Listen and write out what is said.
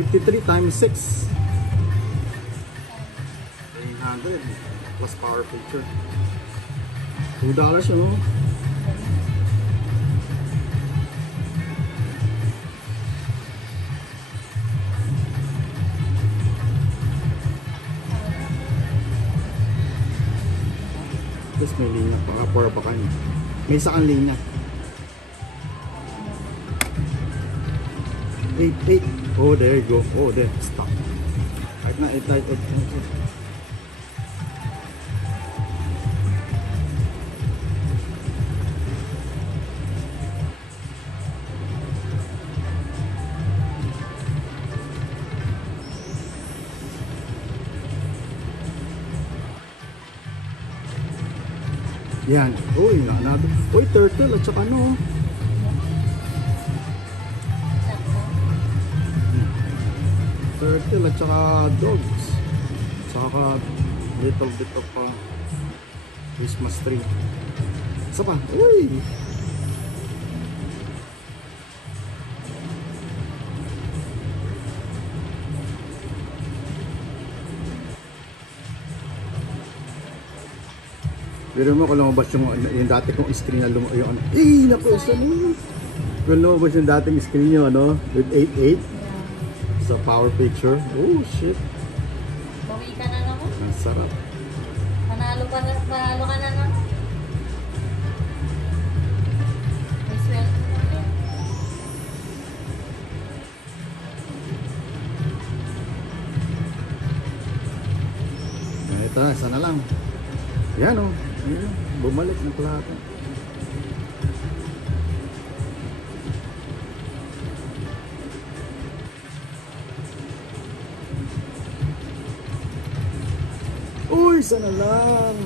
53 times 6. 300 plus power feature. $2 yun. Oh. Tapos may linya pa, para pa kanya. May isa kang linya. 8. Oh, there you go. Oh, there. Stop. Right na, 8. Yan. Uy, another. Uy, turtle at saka ano. Turtle at saka dogs. Saka little bit of Christmas tree. Isa pa. Uy! Pero mo kung lumabas yung dati kong screen na yung ano. Eh, naku, isa mo. Kung lumabas yung dating screen nyo, ano, with 8.8 sa power picture. Oh, shit. Bawi ka na naman. Ang sarap. Panalo ka na naman. May swerte na rin. Ito na, sana lang. Yan o. Yan, bumalik ng plato. Uy, sana lang.